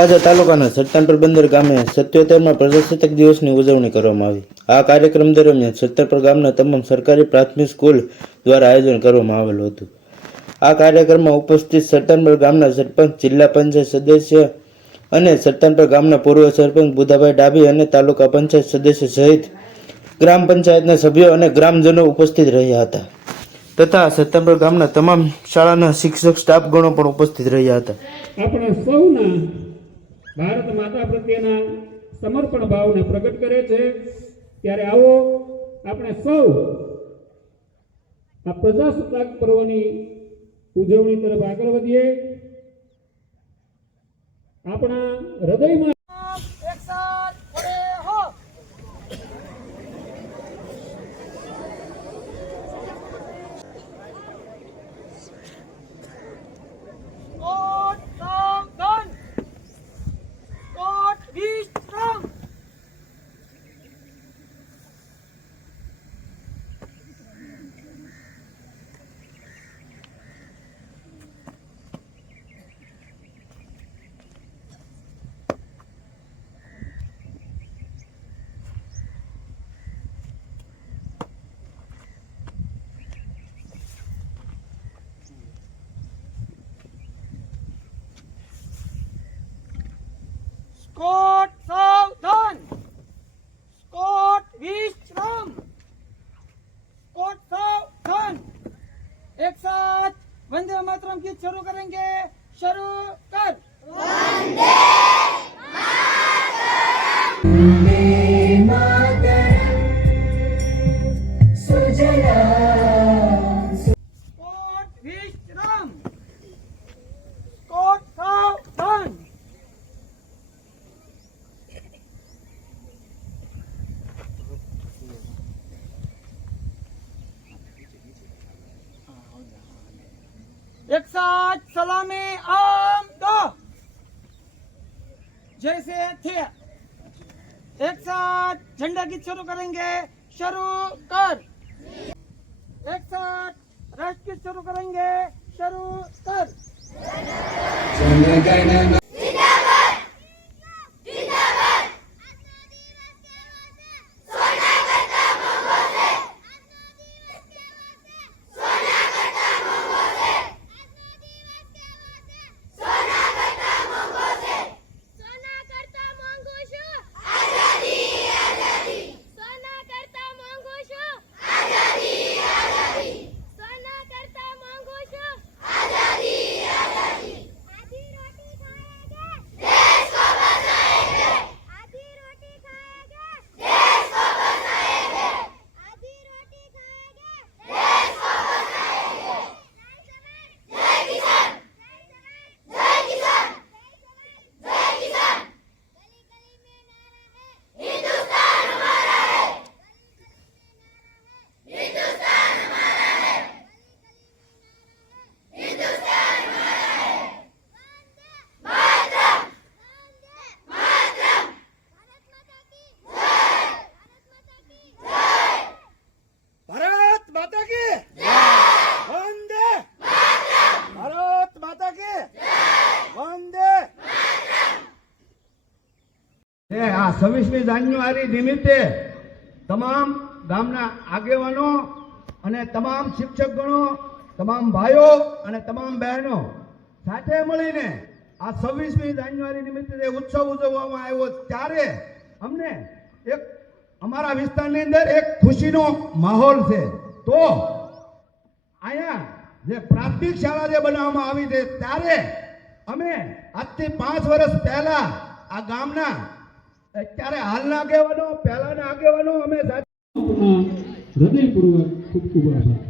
તળાજા તાલુકાના સત્તાંતર બંદર ગામે સત્યોતેરમાં પ્રજાસત્તાક દિવસની ઉજવણી કરવામાં આવી. આ કાર્યક્રમ દરમિયાન સત્તાનપર ગામના તમામ સરકારી પ્રાથમિક સ્કૂલ દ્વારા આયોજન કરવામાં આવેલું હતું. આ કાર્યક્રમમાં ઉપસ્થિત સત્તાંતર ગામના સરપંચ, જિલ્લા પંચાયત સદસ્ય અને સત્તાંતર ગામના પૂર્વ સરપંચ બુધાભાઈ ડાભી અને તાલુકા પંચાયત સદસ્ય સહિત ગ્રામ પંચાયતના સભ્યો અને ગ્રામજનો ઉપસ્થિત રહ્યા હતા. તથા સત્તાનપર ગામના તમામ શાળાના શિક્ષક સ્ટાફગણો પણ ઉપસ્થિત રહ્યા હતા. આપણા સૌના ભારત માતા પ્રત્યેના સમર્પણ ભાવને પ્રગટ કરે છે. ત્યારે આવો આપણે સૌ આ પ્રજાસત્તાક પર્વની ઉજવણી તરફ આગળ વધીએ. આપણા હૃદયમાં સ્કોટ સાવધાન. સ્કોટ વિશ્રામ. સ્કોટ સાવધાન. એક સાથ. વંદે માતરમ ગીત શરૂ કરેંગે. શરૂ કર. વંદે માતરમ. एक साथ सलामी आम दो जैसे थे एक साथ झंडा गीत शुरू करेंगे शुरू कर एक साथ राष्ट्र गीत शुरू करेंगे शुरू कर એ, આ છવ્વીસમી જાન્યુઆરી નિમિત્તે તમામ ગામના આગેવાનો અને તમામ શિક્ષકગણો, તમામ ભાઈઓ અને તમામ બહેનો સાથે મળીને આ છવ્વીસમી જાન્યુઆરી નિમિત્તે ઉત્સવ ઉજવવામાં આવ્યો ત્યારે અમને એક અમારા વિસ્તારની અંદર એક ખુશીનો માહોલ છે. તો અહીંયા જે પ્રાથમિક શાળા જે બનાવવામાં આવી છે, ત્યારે અમે આજથી પાંચ વર્ષ પહેલા આ ગામના અત્યારે હાલના આગેવાનો પહેલાના આગેવાનો અમે હૃદયપૂર્વક ખૂબ ખૂબ આભાર.